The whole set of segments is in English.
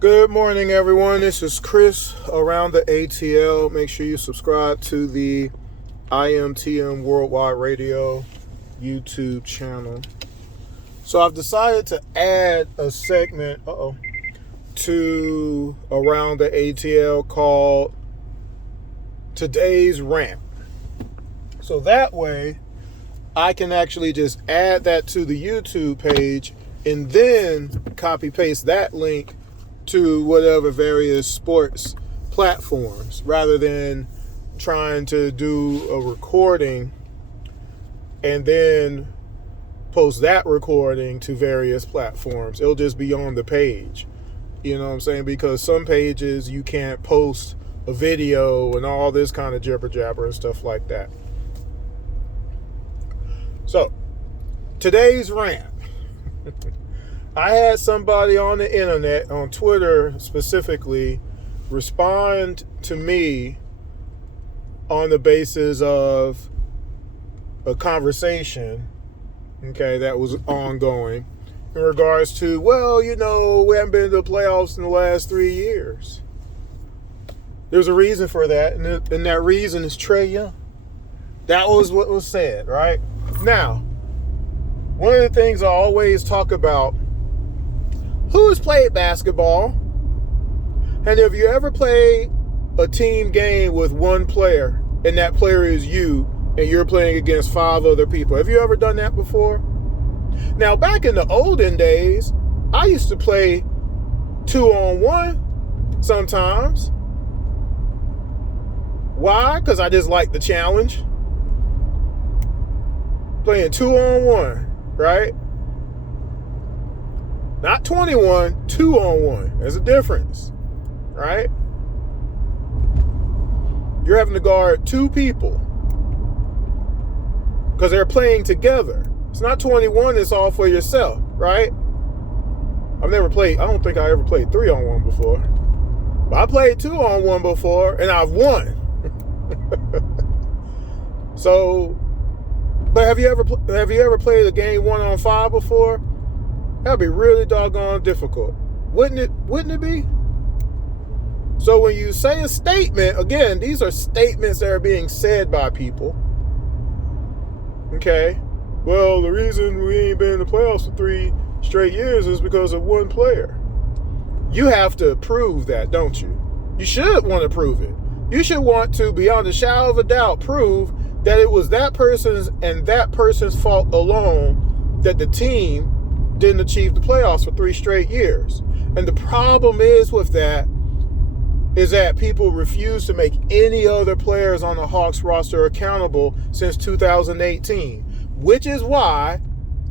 Good morning, everyone. This is Chris around the ATL. Make sure you subscribe to the IMTM Worldwide Radio YouTube channel. So I've decided to add a segment to around the ATL called Today's Rant. So that way I can actually just add that to the YouTube page and then copy paste that link to whatever various sports platforms rather than trying to do a recording and then post that recording to various platforms. It'll just be on the page. You know what I'm saying? Because some pages you can't post a video and all this kind of jibber jabber and stuff like that. So, today's rant. I had somebody on the internet, on Twitter specifically, respond to me on the basis of a conversation, okay, that was ongoing in regards to, well, you know, we haven't been to the playoffs in the last 3 years. There's a reason for that, and that reason is Trae Young. That was what was said, right? Now, one of the things I always talk about, who has played basketball? And have you ever played a team game with one player and that player is you and you're playing against 5 other people? Have you ever done that before? Now, back in the olden days, I used to play 2-on-1 sometimes. Why? Because I just like the challenge. Playing 2-on-1, right? Not 21, 2-on-1. There's a difference, right? You're having to guard 2 people because they're playing together. It's not 21, it's all for yourself, right? I don't think I ever played 3-on-1 before. But I played 2-on-1 before and I've won. So, but have you ever played a game 1-on-5 before? That'd be really doggone difficult. Wouldn't it be? So when you say a statement, again, these are statements that are being said by people. Okay? Well, the reason we ain't been in the playoffs for 3 straight years is because of one player. You have to prove that, don't you? You should want to prove it. You should want to, beyond a shadow of a doubt, prove that it was that person's fault alone that the team didn't achieve the playoffs for 3 straight years. And the problem is with that is that people refuse to make any other players on the Hawks roster accountable since 2018, which is why,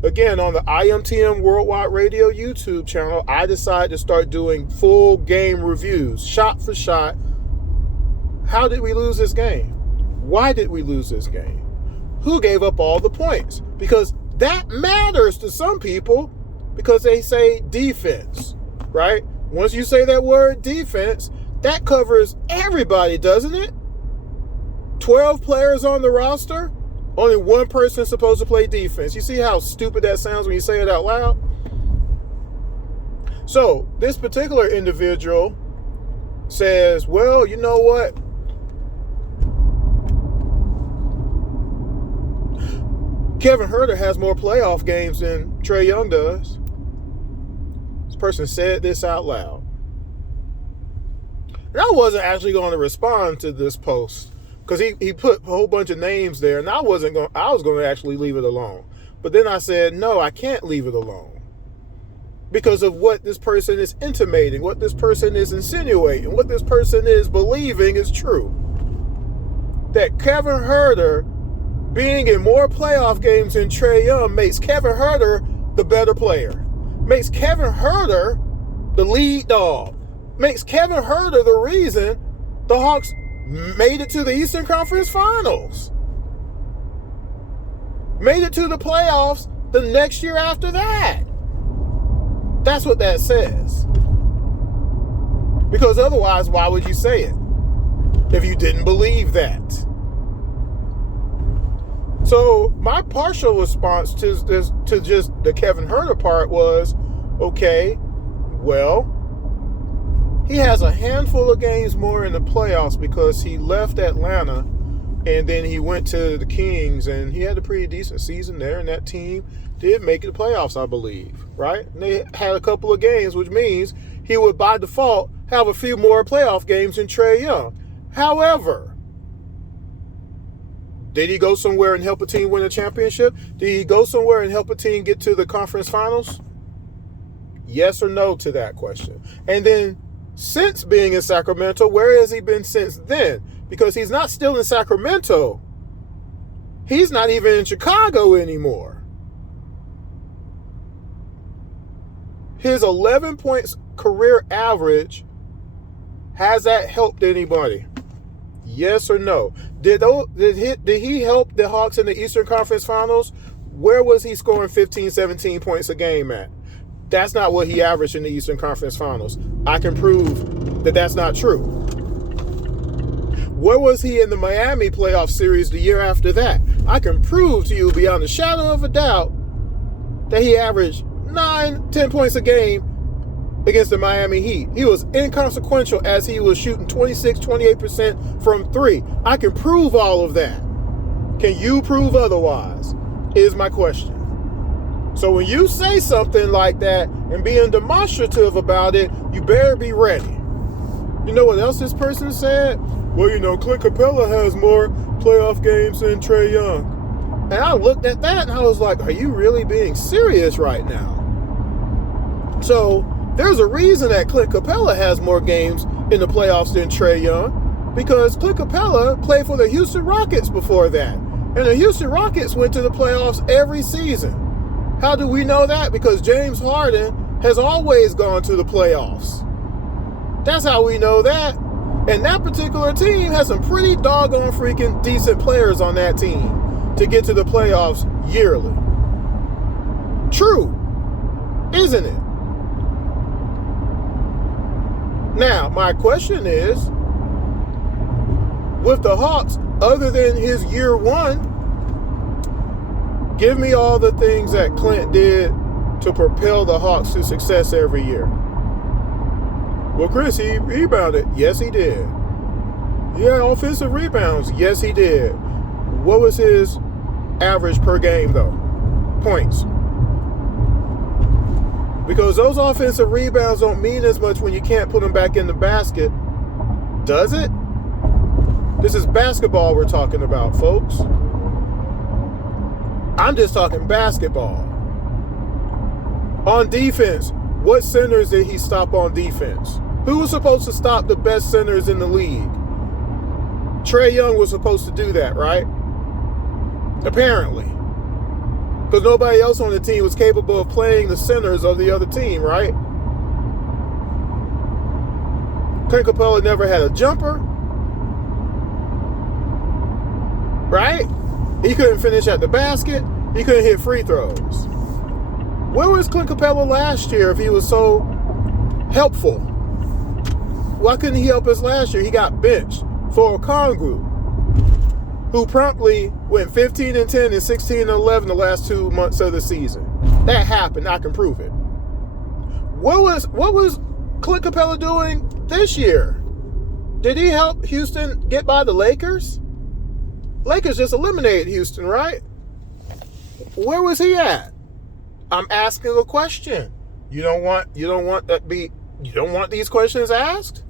again, on the IMTM Worldwide Radio YouTube channel, I decided to start doing full game reviews, shot for shot. How did we lose this game? Why did we lose this game? Who gave up all the points? Because that matters to some people because they say defense, right? Once you say that word defense, that covers everybody, doesn't it? 12 players on the roster, only one person is supposed to play defense. You see how stupid that sounds when you say it out loud? So this particular individual says, well, you know what? Kevin Huerter has more playoff games than Trae Young does. This person said this out loud. And I wasn't actually going to respond to this post because he put a whole bunch of names there, and I was going to actually leave it alone. But then I said, no, I can't leave it alone because of what this person is intimating, what this person is insinuating, what this person is believing is true. That Kevin Huerter being in more playoff games than Trae Young makes Kevin Huerter the better player. Makes Kevin Huerter the lead dog. Makes Kevin Huerter the reason the Hawks made it to the Eastern Conference Finals. Made it to the playoffs the next year after that. That's what that says. Because otherwise, why would you say it if you didn't believe that? So my partial response to just the Kevin Huerter part was, okay, well, He has a handful of games more in the playoffs because he left Atlanta and then he went to the Kings, and he had a pretty decent season there, and that team did make it the playoffs, I believe, right? And they had a couple of games, which means he would, by default, have a few more playoff games than Trae Young. However, did he go somewhere and help a team win a championship? Did he go somewhere and help a team get to the conference finals? Yes or no to that question. And then, since being in Sacramento, where has he been since then? Because he's not still in Sacramento. He's not even in Chicago anymore. His 11 points career average, has that helped anybody? Yes or no? Did he help the Hawks in the Eastern Conference Finals? Where was he scoring 15, 17 points a game at? That's not what he averaged in the Eastern Conference Finals. I can prove that that's not true. Where was he in the Miami playoff series the year after that? I can prove to you beyond a shadow of a doubt that he averaged 9, 10 points a game against the Miami Heat. He was inconsequential as he was shooting 26, 28% from three. I can prove all of that. Can you prove otherwise? Is my question. So when you say something like that and being demonstrative about it, you better be ready. You know what else this person said? Well, Clint Capella has more playoff games than Trae Young. And I looked at that and I was like, are you really being serious right now? So there's a reason that Clint Capella has more games in the playoffs than Trae Young, because Clint Capella played for the Houston Rockets before that. And the Houston Rockets went to the playoffs every season. How do we know that? Because James Harden has always gone to the playoffs. That's how we know that. And that particular team has some pretty doggone freaking decent players on that team to get to the playoffs yearly. True, isn't it? Now, my question is, with the Hawks, other than his year one, give me all the things that Clint did to propel the Hawks to success every year. Well, Chris, he rebounded. Yes, he did. Yeah, offensive rebounds. Yes, he did. What was his average per game, though? Points. Because those offensive rebounds don't mean as much when you can't put them back in the basket. Does it? This is basketball we're talking about, folks. I'm just talking basketball. On defense, what centers did he stop on defense? Who was supposed to stop the best centers in the league? Trae Young was supposed to do that, right? Apparently. Because nobody else on the team was capable of playing the centers of the other team, right? Clint Capella never had a jumper. Right? He couldn't finish at the basket. He couldn't hit free throws. Where was Clint Capella last year if he was so helpful? Why couldn't he help us last year? He got benched for Okongwu, who promptly went 15 and 10 and 16 and 11 the last 2 months of the season. That happened. I can prove it. What was Clint Capella doing this year? Did he help Houston get by the Lakers? Lakers just eliminated Houston, right? Where was he at? I'm asking a question. You don't want these questions asked?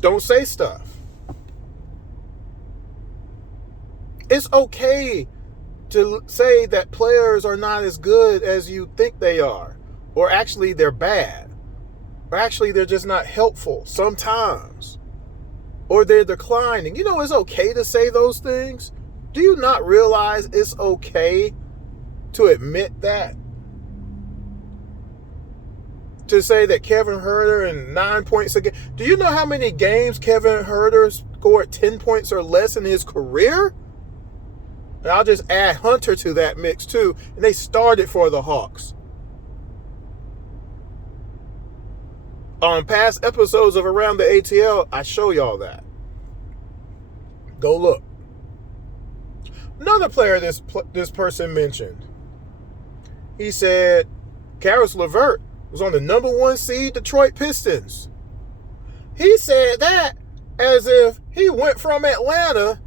Don't say stuff. It's okay to say that players are not as good as you think they are, or actually they're bad, or actually they're just not helpful sometimes, or they're declining. It's okay to say those things. Do you not realize it's okay to admit that? To say that Kevin Huerter and 9 points a game. Do you know how many games Kevin Huerter scored 10 points or less in his career? And I'll just add Hunter to that mix too. And they started for the Hawks. On past episodes of Around the ATL, I show y'all that. Go look. Another player this person mentioned. He said Karis LeVert was on the number 1 seed Detroit Pistons. He said that as if he went from Atlanta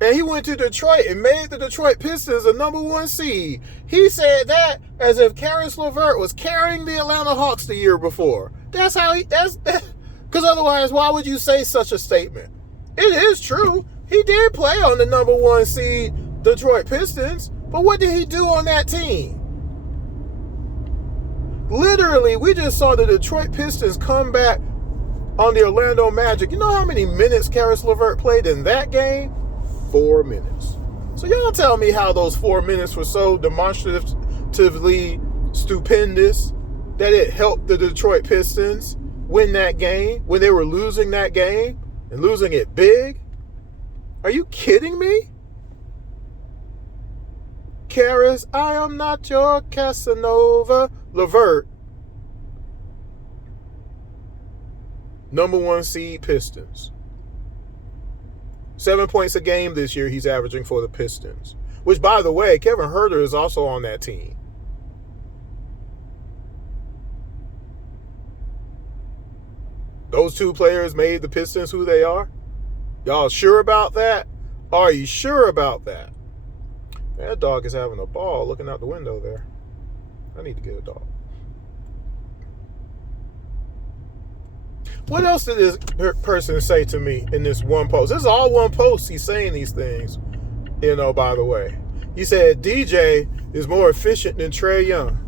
and he went to Detroit and made the Detroit Pistons a #1 seed. He said that as if Karis LeVert was carrying the Atlanta Hawks the year before. That's how because otherwise, why would you say such a statement? It is true. He did play on the #1 seed Detroit Pistons, but what did he do on that team? Literally, we just saw the Detroit Pistons come back on the Orlando Magic. You know how many minutes Karis LeVert played in that game? 4 minutes. So y'all tell me how those 4 minutes were so demonstratively stupendous that it helped the Detroit Pistons win that game when they were losing that game and losing it big? Are you kidding me? Karis, I am not your Casanova. LeVert, #1 seed Pistons. 7 points a game this year he's averaging for the Pistons. Which, by the way, Kevin Huerter is also on that team. Those two players made the Pistons who they are. Y'all sure about that? Are you sure about that? That dog is having a ball looking out the window there. I need to get a dog. What else did this person say to me in this one post? This is all one post he's saying these things, by the way. He said DJ is more efficient than Trae Young.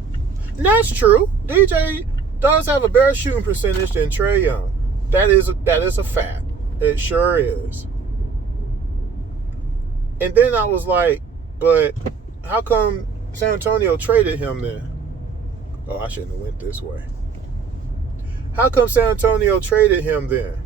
And that's true. DJ does have a better shooting percentage than Trae Young. That is a fact. It sure is. And then I was like, but how come San Antonio traded him then? Oh, I shouldn't have went this way. How come San Antonio traded him then?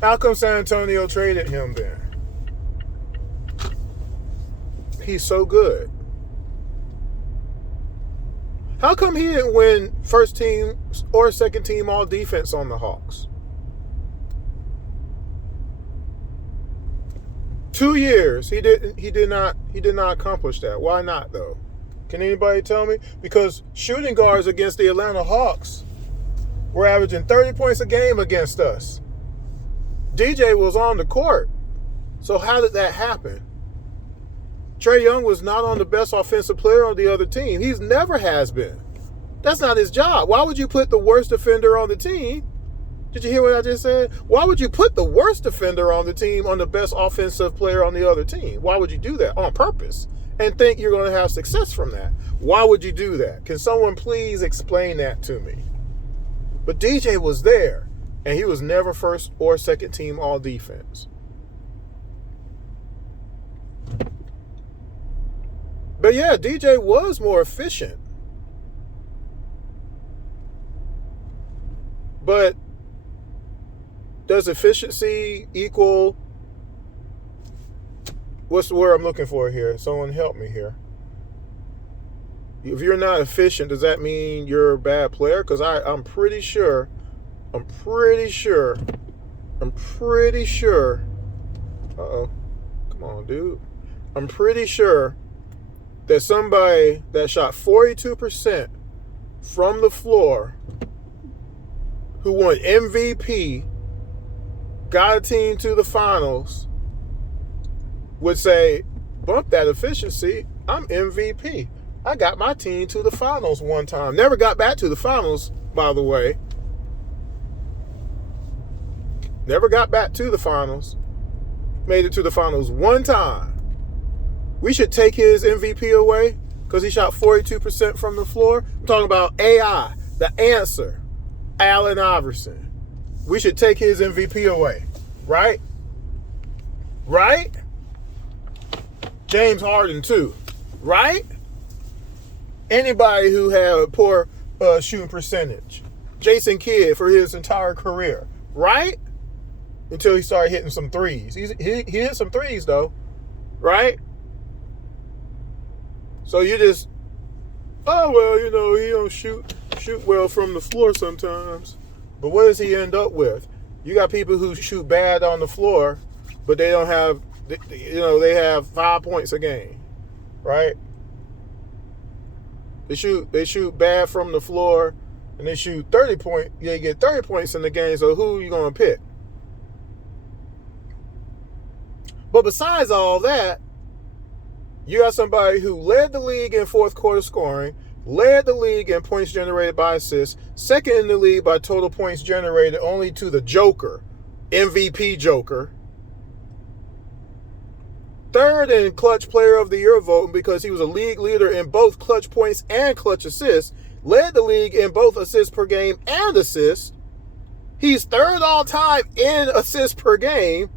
How come San Antonio traded him then? He's so good. How come he didn't win first team or second team all defense on the Hawks? 2 years, he did not accomplish that. Why not though? Can anybody tell me? Because shooting guards against the Atlanta Hawks were averaging 30 points a game against us. DJ was on the court. So how did that happen? Trae Young was not on the best offensive player on the other team. He's never has been. That's not his job. Why would you put the worst defender on the team? Did you hear what I just said? Why would you put the worst defender on the team on the best offensive player on the other team? Why would you do that on purpose and think you're going to have success from that? Why would you do that? Can someone please explain that to me? But DJ was there, and he was never first or second team all defense. But yeah, DJ was more efficient. But does efficiency equal, what's the word I'm looking for here? Someone help me here. If you're not efficient, does that mean you're a bad player? Because I'm pretty sure. Uh-oh. Come on, dude. I'm pretty sure that somebody that shot 42% from the floor, who won MVP, got a team to the finals, would say, bump that efficiency, I'm MVP. I got my team to the finals one time. Never got back to the finals, by the way. Never got back to the finals. Made it to the finals one time. We should take his MVP away because he shot 42% from the floor. I'm talking about AI, the answer, Allen Iverson. We should take his MVP away, right? Right? James Harden too, right? Anybody who had a poor shooting percentage. Jason Kidd for his entire career, right? Until he started hitting some threes. He hit some threes though, right? So you just, oh, well, he don't shoot well from the floor sometimes. But what does he end up with? You got people who shoot bad on the floor, but they don't have, they have 5 points a game. right? They shoot bad from the floor, and they shoot 30 points. They get 30 points in the game. So who are you going to pick? But besides all that, you got somebody who led the league in fourth quarter scoring, led the league in points generated by assists, second in the league by total points generated, only to the Joker, MVP Joker. Third in clutch player of the year voting because he was a league leader in both clutch points and clutch assists, led the league in both assists per game and assists. He's third all time in assists per game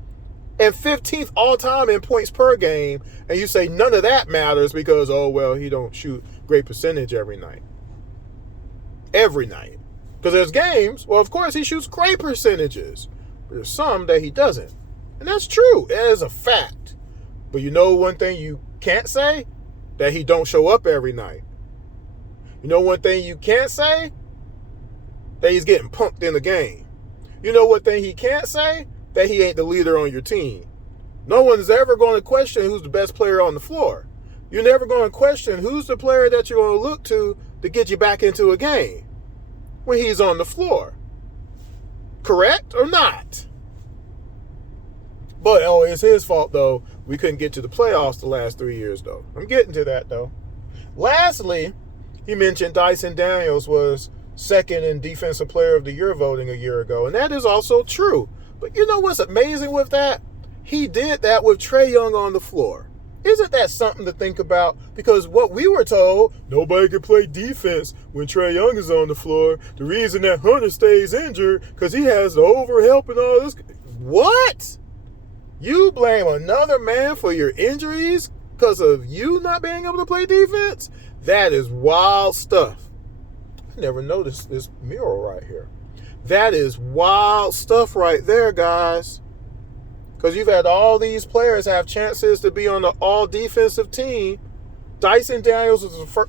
and 15th all time in points per game. And you say none of that matters because, oh, well, he don't shoot great percentage every night. Every night. Because there's games, well, of course, he shoots great percentages. But there's some that he doesn't. And that's true. It is a fact. But you know one thing you can't say? That he don't show up every night. You know one thing you can't say? That he's getting punked in the game. You know one thing he can't say? That he ain't the leader on your team. No one's ever going to question who's the best player on the floor. You're never going to question who's the player that you're going to look to get you back into a game when he's on the floor. Correct or not? But, oh, it's his fault, though. We couldn't get to the playoffs the last 3 years, though. I'm getting to that, though. Lastly, he mentioned Dyson Daniels was second in Defensive Player of the Year voting a year ago, and that is also true. But you know what's amazing with that? He did that with Trae Young on the floor. Isn't that something to think about? Because what we were told, nobody can play defense when Trae Young is on the floor. The reason that Hunter stays injured because he has the overhelp and all this. What? You blame another man for your injuries because of you not being able to play defense? That is wild stuff. I never noticed this mural right here. That is wild stuff right there, guys. Because you've had all these players have chances to be on the all-defensive team. Dyson Daniels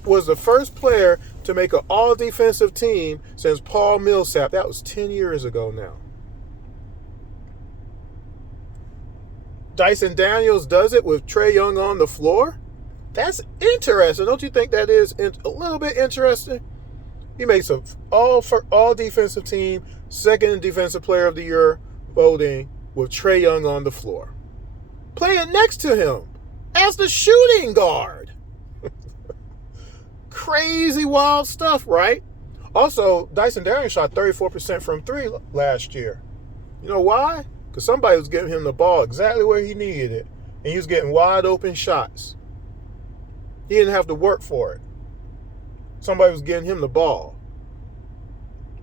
was the first player to make an all-defensive team since Paul Millsap. That was 10 years ago now. Dyson Daniels does it with Trae Young on the floor? That's interesting. Don't you think that is a little bit interesting? He makes an all defensive team, second in Defensive Player of the Year voting with Trae Young on the floor. Playing next to him as the shooting guard. Crazy wild stuff, right? Also, Dyson Daniels shot 34% from three last year. You know why? Because somebody was giving him the ball exactly where he needed it. And he was getting wide open shots. He didn't have to work for it. Somebody was getting him the ball.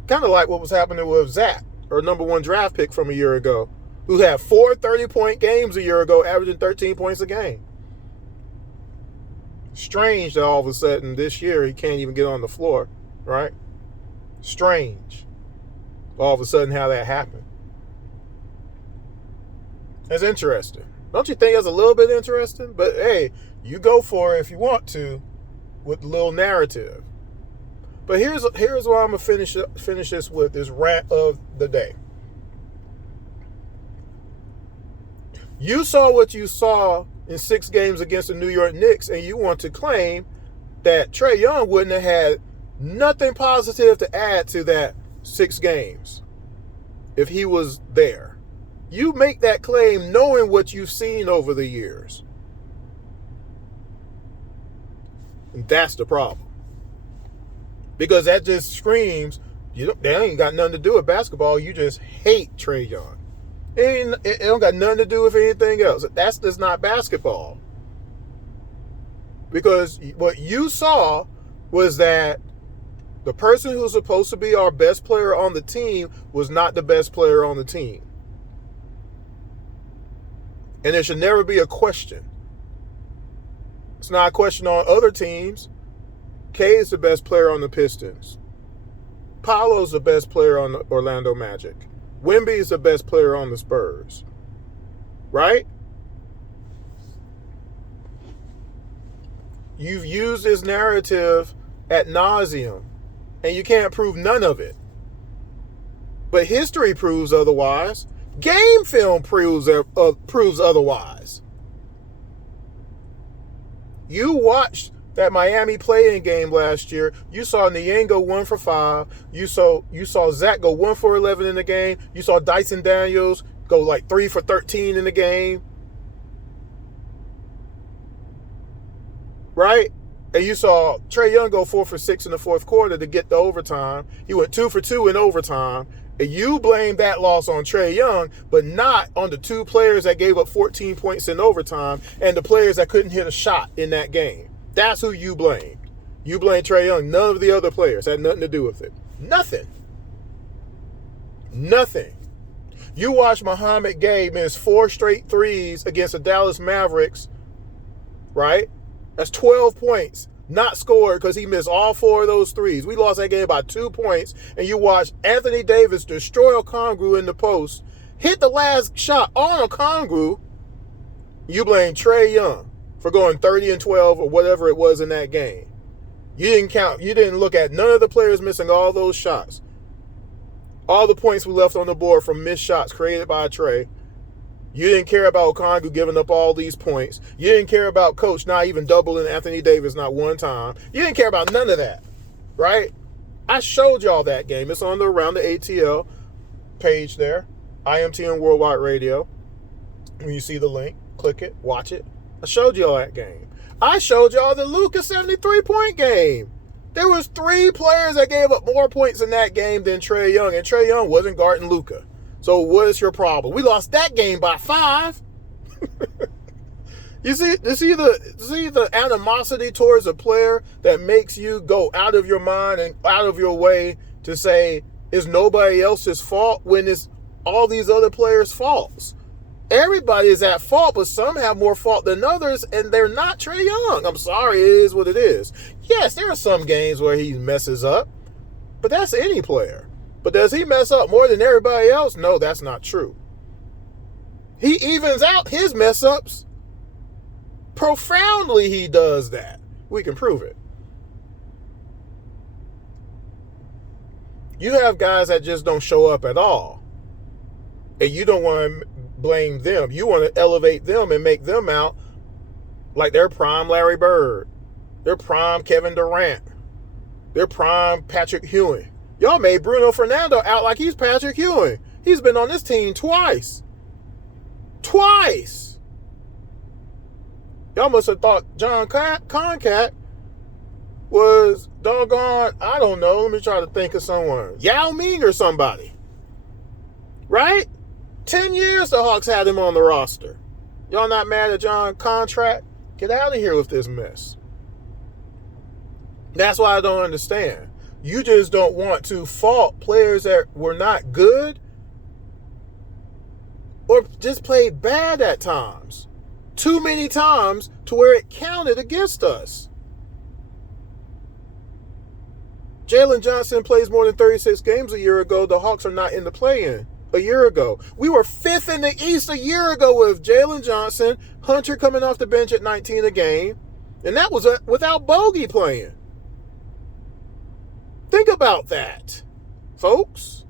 Kind of like what was happening with Zach, our number one draft pick from a year ago, who had 4 30-point games a year ago, averaging 13 points a game. Strange that all of a sudden this year he can't even get on the floor, right? Strange. All of a sudden how that happened. That's interesting. Don't you think that's a little bit interesting? But hey, you go for it if you want to with a little narrative. But here's what I'm going to finish this with, this rant of the day. You saw what you saw in 6 games against the New York Knicks, and you want to claim that Trae Young wouldn't have had nothing positive to add to that 6 games if he was there. You make that claim knowing what you've seen over the years. And that's the problem. Because that just screams, they ain't got nothing to do with basketball. You just hate Trae Young. It don't got nothing to do with anything else. That's just not basketball. Because what you saw was that the person who's supposed to be our best player on the team was not the best player on the team. And there should never be a question. It's not a question on other teams. K is the best player on the Pistons. Paolo's the best player on the Orlando Magic. Wemby is the best player on the Spurs. Right? You've used this narrative ad nauseum, and you can't prove none of it. But history proves otherwise. Game film proves otherwise. You watched that Miami play-in game last year. You saw Niang go 1 for 5. You saw Zach go 1 for 11 in the game. You saw Dyson Daniels go like 3 for 13 in the game. Right? And you saw Trae Young go 4 for 6 in the fourth quarter to get the overtime. He went 2 for 2 in overtime. And you blame that loss on Trae Young, but not on the 2 players that gave up 14 points in overtime and the players that couldn't hit a shot in that game. That's who you blamed. You blame Trae Young. None of the other players had nothing to do with it. Nothing. Nothing. You watched Muhammad Gay miss 4 straight threes against the Dallas Mavericks, right? That's 12 points not scored because he missed all 4 of those threes. We lost that game by 2 points, and you watched Anthony Davis destroy Okongwu in the post, hit the last shot on Okongwu. You blame Trae Young for going 30 and 12 or whatever it was in that game. You didn't count. You didn't look at none of the players missing all those shots. All the points we left on the board from missed shots created by Trae. You didn't care about Okongwu giving up all these points. You didn't care about Coach not even doubling Anthony Davis not one time. You didn't care about none of that, right? I showed y'all that game. It's on the Around the ATL page there. IMTN Worldwide Radio. When you see the link, click it, watch it. I showed y'all that game. I showed y'all the Luka 73-point game. There was 3 players that gave up more points in that game than Trae Young, and Trae Young wasn't guarding Luka. So what is your problem? We lost that game by 5. You see the animosity towards a player that makes you go out of your mind and out of your way to say it's nobody else's fault when it's all these other players' faults. Everybody is at fault, but some have more fault than others, and they're not Trae Young. I'm sorry, it is what it is. Yes, there are some games where he messes up, but that's any player. But does he mess up more than everybody else? No, that's not true. He evens out his mess ups. Profoundly, he does that. We can prove it. You have guys that just don't show up at all. And you don't want to blame them. You want to elevate them and make them out like they're prime Larry Bird. They're prime Kevin Durant. They're prime Patrick Ewing. Y'all made Bruno Fernando out like he's Patrick Ewing. He's been on this team twice. Twice. Y'all must have thought John Concat was doggone, I don't know, let me try to think of someone. Yao Ming or somebody. Right? 10 years the Hawks had him on the roster. Y'all not mad at John contract? Get out of here with this mess. That's why I don't understand. You just don't want to fault players that were not good or just played bad at times. Too many times to where it counted against us. Jalen Johnson plays more than 36 games a year ago. The Hawks are not in the play-in a year ago. We were 5th in the East a year ago with Jalen Johnson, Hunter coming off the bench at 19 a game, and that was without Bogey playing. Think about that, folks.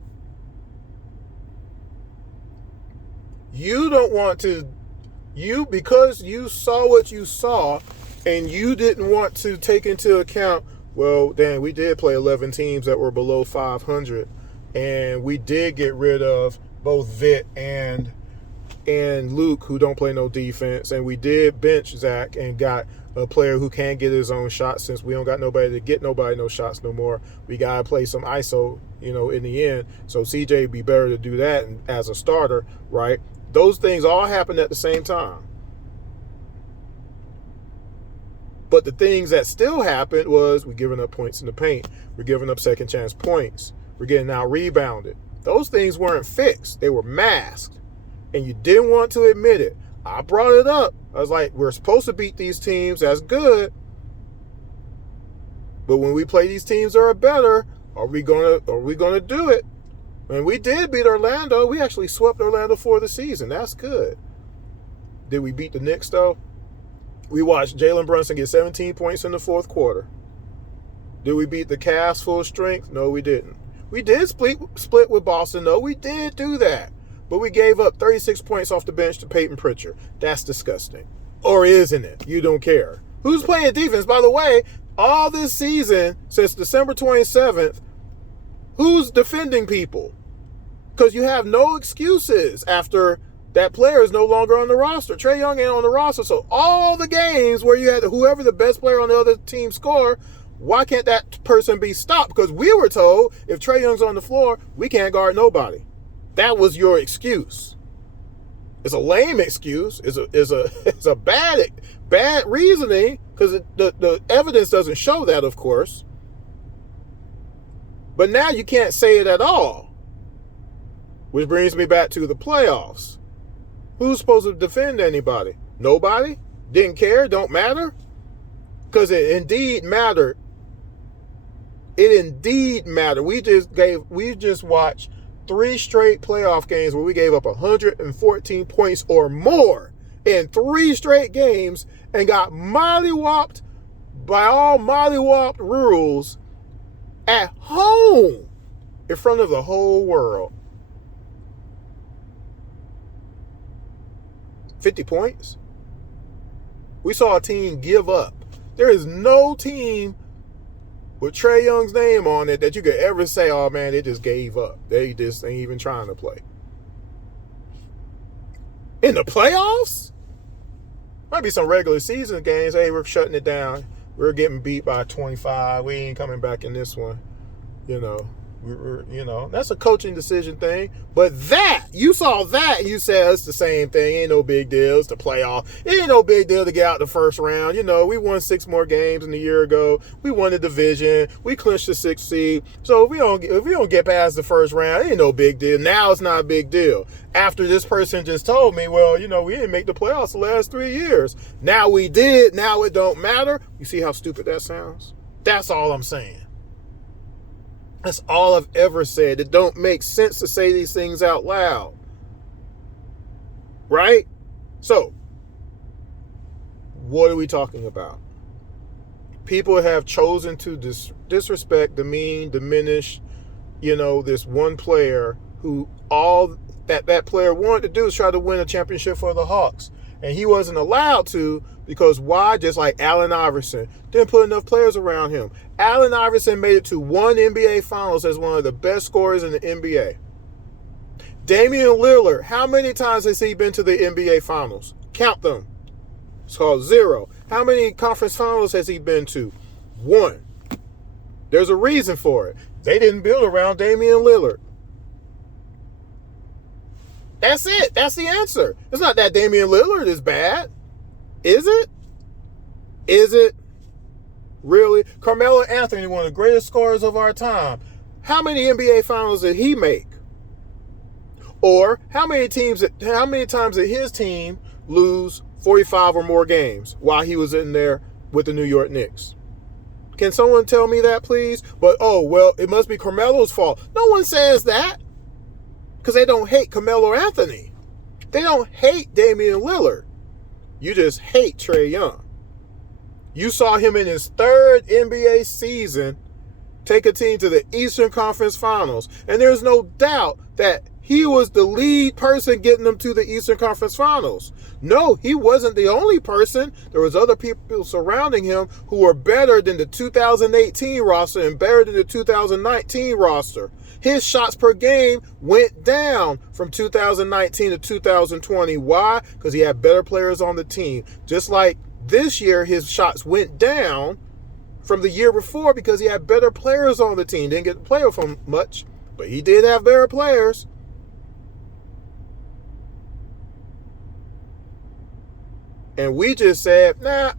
You don't want to, because you saw what you saw and you didn't want to take into account, well, Dan, we did play 11 teams that were below 500, and we did get rid of both Vit and Luke, who don't play no defense, and we did bench Zach and got a player who can get his own shots. Since we don't got nobody to get nobody no shots no more, we got to play some ISO, in the end. So CJ would be better to do that as a starter, right? Those things all happened at the same time. But the things that still happened was we're giving up points in the paint. We're giving up second chance points. We're getting out rebounded. Those things weren't fixed. They were masked. And you didn't want to admit it. I brought it up. I was like, we're supposed to beat these teams. That's good. But when we play these teams that are better, are we gonna do it? And we did beat Orlando. We actually swept Orlando for the season. That's good. Did we beat the Knicks though? We watched Jalen Brunson get 17 points in the fourth quarter. Did we beat the Cavs full strength? No, we didn't. We did split with Boston, though. We did do that. But we gave up 36 points off the bench to Peyton Pritchard. That's disgusting. Or isn't it? You don't care. Who's playing defense? By the way, all this season, since December 27th, who's defending people? Because you have no excuses after that player is no longer on the roster. Trae Young ain't on the roster. So all the games where you had whoever the best player on the other team score, why can't that person be stopped? Because we were told if Trae Young's on the floor, we can't guard nobody. That was your excuse. It's a lame excuse. It's a bad reasoning because the evidence doesn't show that, of course. But now you can't say it at all. Which brings me back to the playoffs. Who's supposed to defend anybody? Nobody? Didn't care? Don't matter? Because it indeed mattered. It indeed mattered. We just watched 3 straight playoff games where we gave up 114 points or more in 3 straight games and got mollywopped by all mollywopped rules at home in front of the whole world. 50 points? We saw a team give up. There is no team with Trae Young's name on it that you could ever say, oh man, they just gave up. They just ain't even trying to play. In the playoffs? Might be some regular season games. Hey, we're shutting it down. We're getting beat by 25. We ain't coming back in this one. That's a coaching decision thing. But you saw that, and you said it's the same thing. Ain't no big deal. It's the playoff. It ain't no big deal to get out the first round. We won 6 more games than a year ago. We won the division. We clinched the 6th seed. So if we don't get past the first round, it ain't no big deal. Now it's not a big deal. After this person just told me, well, we didn't make the playoffs the last 3 years. Now we did. Now it don't matter. You see how stupid that sounds? That's all I'm saying. That's all I've ever said. It don't make sense to say these things out loud. Right? So, what are we talking about? People have chosen to disrespect, demean, diminish, this one player who all that player wanted to do is try to win a championship for the Hawks. And he wasn't allowed to because why? Just like Allen Iverson. Didn't put enough players around him. Allen Iverson made it to 1 NBA Finals as one of the best scorers in the NBA. Damian Lillard, how many times has he been to the NBA Finals? Count them. It's called 0. How many conference finals has he been to? 1. There's a reason for it. They didn't build around Damian Lillard. That's it. That's the answer. It's not that Damian Lillard is bad. Is it? Is it? Really? Carmelo Anthony, one of the greatest scorers of our time. How many NBA Finals did he make? Or how many times did his team lose 45 or more games while he was in there with the New York Knicks? Can someone tell me that, please? But, it must be Carmelo's fault. No one says that. Because they don't hate Carmelo Anthony. They don't hate Damian Lillard. You just hate Trae Young. You saw him in his 3rd NBA season take a team to the Eastern Conference Finals. And there's no doubt that he was the lead person getting them to the Eastern Conference Finals. No, he wasn't the only person. There was other people surrounding him who were better than the 2018 roster and better than the 2019 roster. His shots per game went down from 2019 to 2020. Why? Because he had better players on the team. Just like this year, his shots went down from the year before because he had better players on the team. Didn't get to play with them much, but he did have better players. And we just said, nah,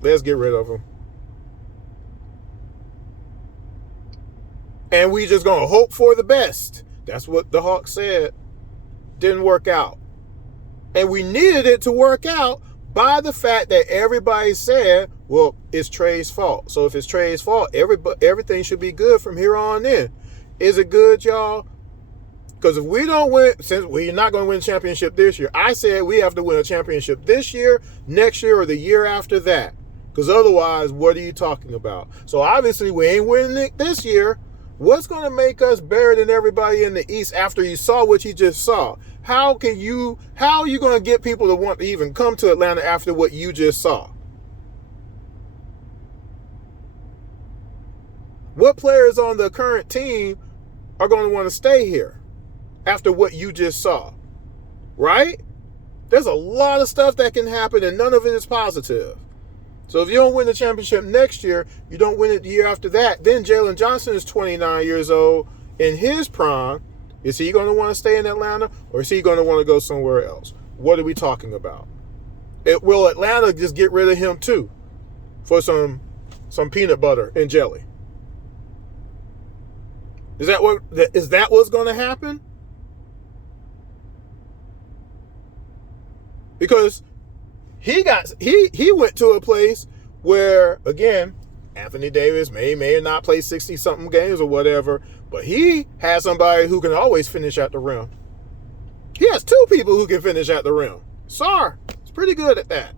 let's get rid of him. And we just going to hope for the best. That's what the Hawks said. Didn't work out. And we needed it to work out by the fact that everybody said, well, it's Trae's fault. So if it's Trae's fault, everything should be good from here on in. Is it good, y'all? Because if we don't win, since we're not going to win a championship this year, I said we have to win a championship this year, next year, or the year after that. Because otherwise, what are you talking about? So obviously, we ain't winning it this year. What's going to make us better than everybody in the East after you saw what you just saw? How are you going to get people to want to even come to Atlanta after what you just saw? What players on the current team are going to want to stay here after what you just saw? Right? There's a lot of stuff that can happen and none of it is positive. So if you don't win the championship next year, you don't win it the year after that, then Jalen Johnson is 29 years old in his prime. Is he going to want to stay in Atlanta or is he going to want to go somewhere else? What are we talking about? Will Atlanta just get rid of him too for some peanut butter and jelly? Is that what's going to happen? Because he went to a place where, again, Anthony Davis may not play 60-something games or whatever, but he has somebody who can always finish at the rim. He has two people who can finish at the rim. Sarr is pretty good at that.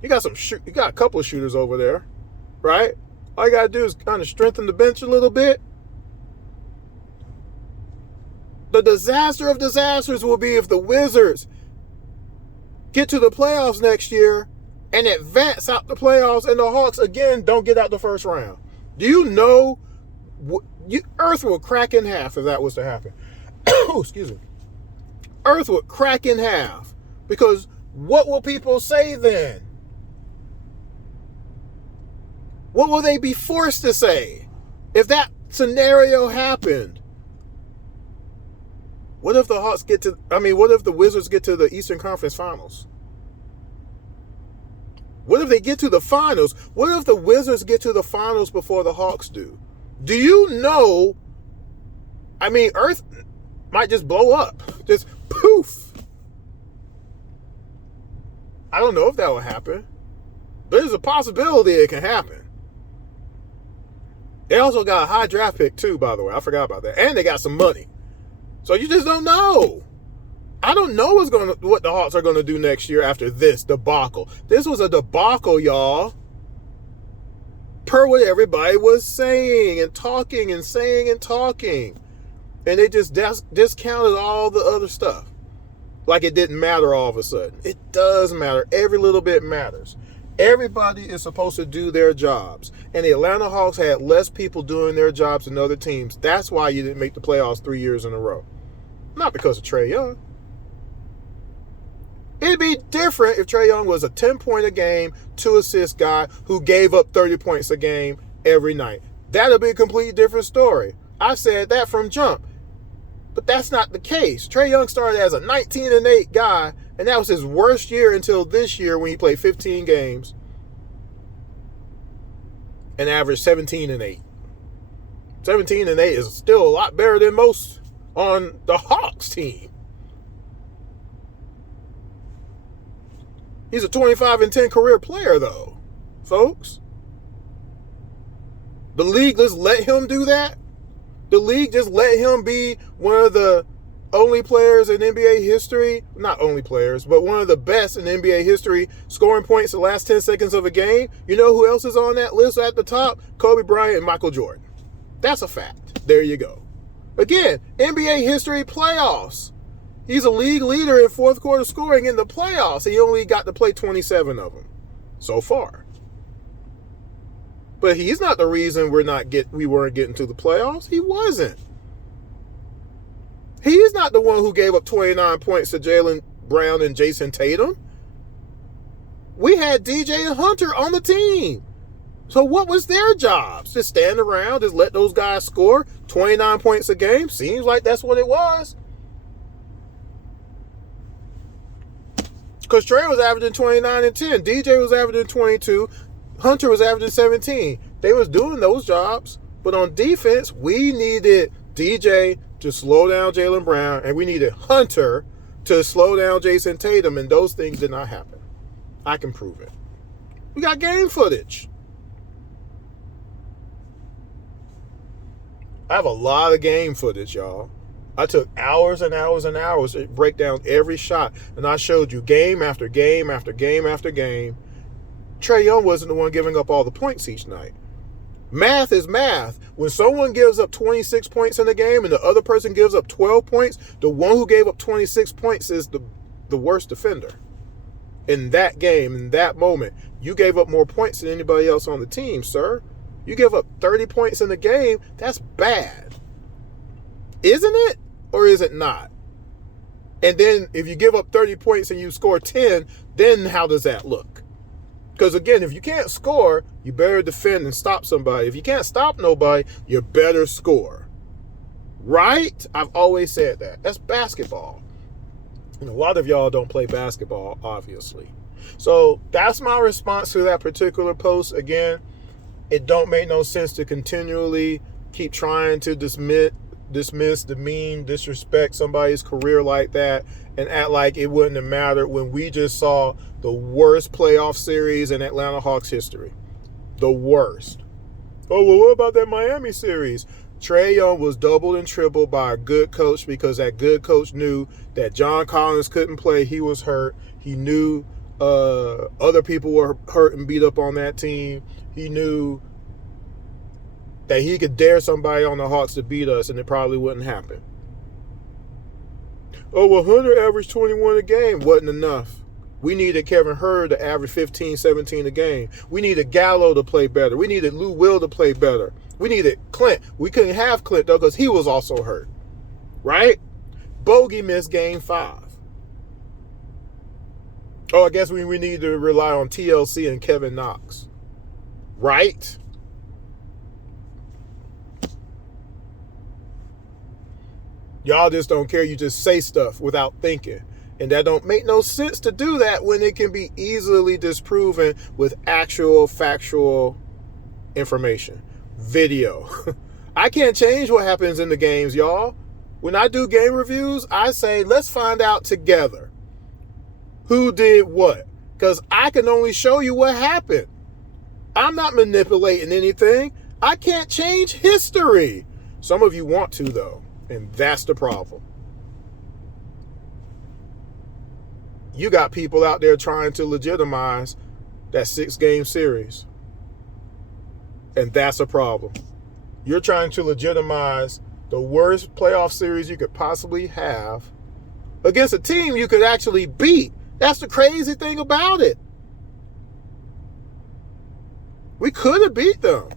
He got a couple of shooters over there, right? All you got to do is kind of strengthen the bench a little bit. The disaster of disasters will be if the Wizards get to the playoffs next year and advance out the playoffs and the Hawks, again, don't get out the first round. Do you know Earth will crack in half if that was to happen? Excuse me. Earth would crack in half because what will people say then? What will they be forced to say if that scenario happened? What if the Wizards get to the Eastern Conference Finals? What if they get to the finals? What if the Wizards get to the finals before the Hawks do? Do you know? Earth might just blow up. Just poof. I don't know if that will happen, but there's a possibility it can happen. They also got a high draft pick too, by the way. I forgot about that. And they got some money. So you just don't know. I don't know what the Hawks are going to do next year after this debacle. This was a debacle, y'all. Per what everybody was saying and talking and saying and talking. And they just discounted all the other stuff. Like it didn't matter all of a sudden. It does matter. Every little bit matters. Everybody is supposed to do their jobs. And the Atlanta Hawks had less people doing their jobs than other teams. That's why you didn't make the playoffs 3 years in a row. Not because of Trae Young. It'd be different if Trae Young was a 10-point a game, 2-assist guy who gave up 30 points a game every night. That'd be a completely different story. I said that from jump. But that's not the case. Trae Young started as a 19-8 guy, and that was his worst year until this year when he played 15 games and averaged 17-8. 17-8 is still a lot better than most on the Hawks team. He's a 25-10 career player, though, folks. The league just let him do that? The league just let him be one of the only players in NBA history, not only players, but one of the best in NBA history, scoring points the last 10 seconds of a game? You know who else is on that list at the top? Kobe Bryant and Michael Jordan. That's a fact. There you go. Again, NBA history playoffs. He's a league leader in fourth quarter scoring in the playoffs. He only got to play 27 of them so far. But he's not the reason we weren't getting to the playoffs. He wasn't. He's not the one who gave up 29 points to Jaylen Brown and Jason Tatum. We had DJ and Hunter on the team. So what was their jobs? Just stand around, just let those guys score 29 points a game? Seems like that's what it was. Because Trae was averaging 29 and 10. DJ was averaging 22. Hunter was averaging 17. They was doing those jobs. But on defense, we needed DJ to slow down Jaylen Brown, and we needed Hunter to slow down Jason Tatum, and those things did not happen. I can prove it. We got game footage. I have a lot of game footage, y'all. I took hours and hours and hours to break down every shot, and I showed you game after game after game after game. Trae Young wasn't the one giving up all the points each night. Math is math. When someone gives up 26 points in a game and the other person gives up 12 points, the one who gave up 26 points is the worst defender. In that game, in that moment, you gave up more points than anybody else on the team, sir. You give up 30 points in the game, that's bad. Isn't it? Or is it not? And then if you give up 30 points and you score 10, then how does that look? Because again, if you can't score, you better defend and stop somebody. If you can't stop nobody, you better score. Right? I've always said that. That's basketball. And a lot of y'all don't play basketball, obviously. So that's my response to that particular post. Again, it don't make no sense to continually keep trying to dismiss, demean, disrespect somebody's career like that and act like it wouldn't have mattered when we just saw the worst playoff series in Atlanta Hawks history. The worst. Oh, well, what about that Miami series? Trae Young was doubled and tripled by a good coach because that good coach knew that John Collins couldn't play. He was hurt. He knew other people were hurt and beat up on that team. He knew that he could dare somebody on the Hawks to beat us, and it probably wouldn't happen. Oh, well, Hunter averaged 21 a game. Wasn't enough. We needed Kevin Hurd to average 15, 17 a game. We needed Gallo to play better. We needed Lou Will to play better. We needed Clint. We couldn't have Clint, though, because he was also hurt. Right? Bogey missed game 5. Oh, I guess we need to rely on TLC and Kevin Knox. Right? Y'all just don't care. You just say stuff without thinking. And that don't make no sense to do that when it can be easily disproven with actual factual information. Video. I can't change what happens in the games, y'all. When I do game reviews, I say, let's find out together who did what. Because I can only show you what happened. I'm not manipulating anything. I can't change history. Some of you want to, though. And that's the problem. You got people out there trying to legitimize that 6-game series. And that's a problem. You're trying to legitimize the worst playoff series you could possibly have against a team you could actually beat. That's the crazy thing about it. We could have beat them.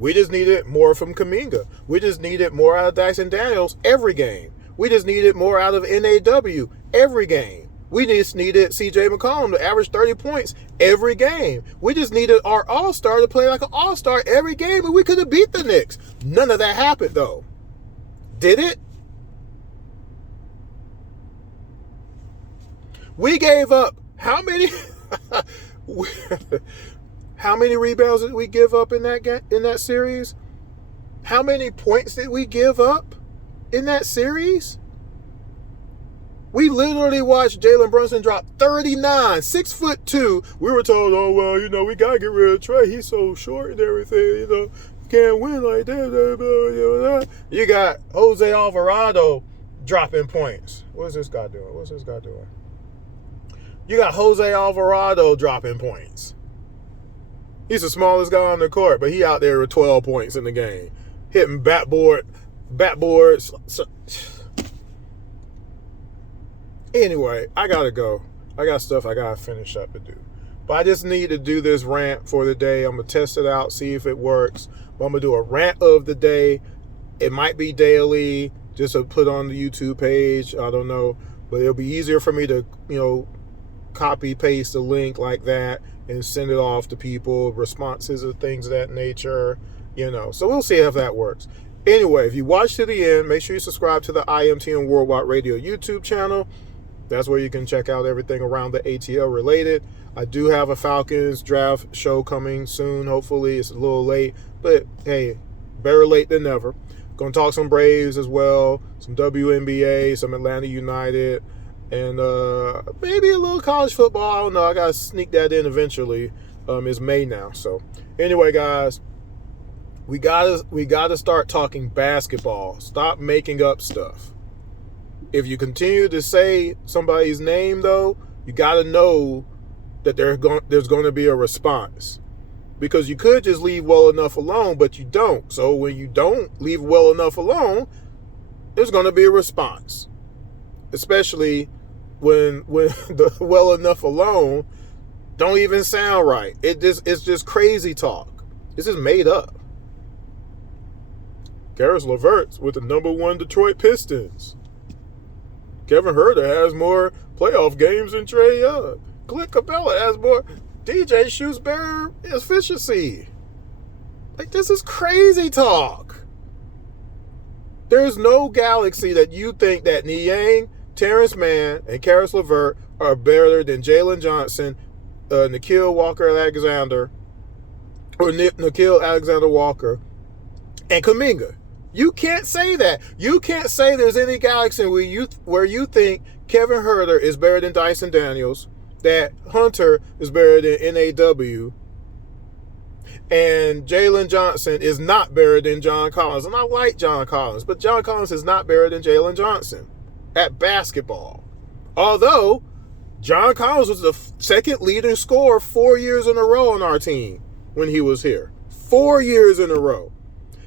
We just needed more from Kuminga. We just needed more out of Dyson Daniels every game. We just needed more out of NAW every game. We just needed CJ McCollum to average 30 points every game. We just needed our all-star to play like an all-star every game, and we could have beat the Knicks. None of that happened, though. Did it? We gave up how many? How many rebounds did we give up in that series? How many points did we give up in that series? We literally watched Jalen Brunson drop 39, 6'2". We were told, oh, well, we got to get rid of Trae. He's so short and everything, can't win like that. You got Jose Alvarado dropping points. What's this guy doing? You got Jose Alvarado dropping points. He's the smallest guy on the court, but he out there with 12 points in the game. Hitting backboards. Anyway, I gotta go. I got stuff I gotta finish up to do. But I just need to do this rant for the day. I'm gonna test it out, see if it works. But I'm gonna do a rant of the day. It might be daily, just to put on the YouTube page. I don't know. But it'll be easier for me to, copy, paste a link like that and send it off to people, responses or things of that nature, So we'll see if that works. Anyway, if you watch to the end, make sure you subscribe to the IMTN Worldwide Radio YouTube channel. That's where you can check out everything around the ATL related. I do have a Falcons draft show coming soon, hopefully. It's a little late, but hey, better late than never. Going to talk some Braves as well, some WNBA, some Atlanta United, and maybe a little college football. I don't know. I got to sneak that in eventually. It's May now. So anyway, guys, we gotta start talking basketball. Stop making up stuff. If you continue to say somebody's name, though, you got to know that there's going to be a response. Because you could just leave well enough alone, but you don't. So when you don't leave well enough alone, there's going to be a response. Especially when the well enough alone don't even sound right. It's just crazy talk. This is made up. Karis LeVert's with the #1 Detroit Pistons. Kevin Huerter has more playoff games than Trae Young. Clint Capella has more. DJ shoots better efficiency. Like, this is crazy talk. There's no galaxy that you think that Niang, Terrence Mann, and Karis LeVert are better than Jalen Johnson, Nickeil Walker-Alexander, or Nickeil Alexander-Walker, and Kuminga. You can't say that. You can't say there's any galaxy where you think Kevin Huerter is better than Dyson Daniels, that Hunter is better than NAW, and Jalen Johnson is not better than John Collins. And I like John Collins, but John Collins is not better than Jalen Johnson at basketball. Although John Collins was the second leading scorer 4 years in a row on our team when he was here. 4 years in a row.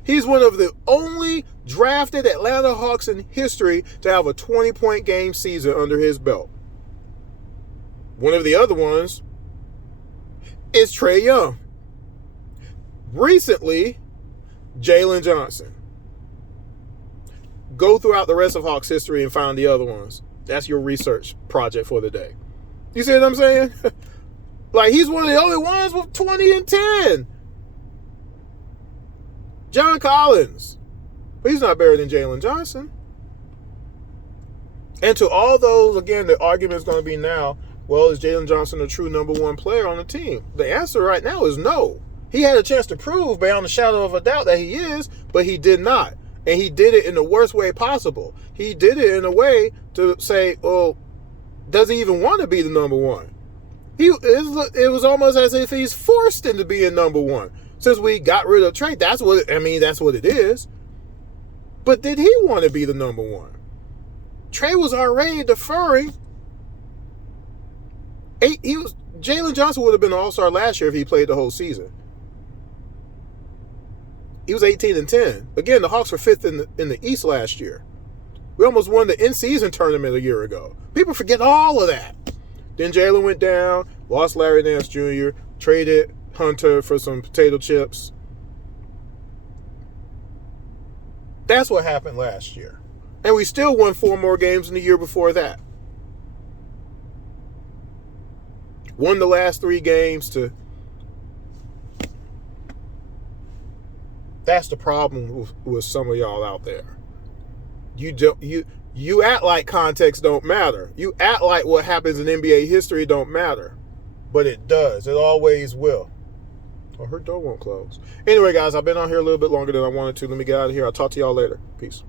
He's one of the only drafted Atlanta Hawks in history to have a 20-point game season under his belt. One of the other ones is Trae Young. Recently, Jalen Johnson. Go throughout the rest of Hawks history and find the other ones. That's your research project for the day. You see what I'm saying? Like, he's one of the only ones with 20 and 10. John Collins. But he's not better than Jalen Johnson. And to all those, again, the argument is going to be now, well, is Jalen Johnson a true #1 player on the team? The answer right now is no. He had a chance to prove beyond a shadow of a doubt that he is, but he did not. And he did it in the worst way possible. He did it in a way to say, well, does he even want to be the #1? It was almost as if he's forced into being #1. Since we got rid of Trae, that's what it is. But did he want to be the #1? Trae was already deferring. Jalen Johnson would have been an all-star last year if he played the whole season. He was 18 and 10. Again, the Hawks were 5th in the East last year. We almost won the in-season tournament a year ago. People forget all of that. Then Jalen went down, lost Larry Nance Jr., traded Hunter for some potato chips. That's what happened last year. And we still won 4 more games in the year before that. Won the last 3 games to... That's the problem with some of y'all out there. You act like context don't matter. You act like what happens in NBA history don't matter. But it does. It always will. Oh, her door won't close. Anyway, guys, I've been on here a little bit longer than I wanted to. Let me get out of here. I'll talk to y'all later. Peace.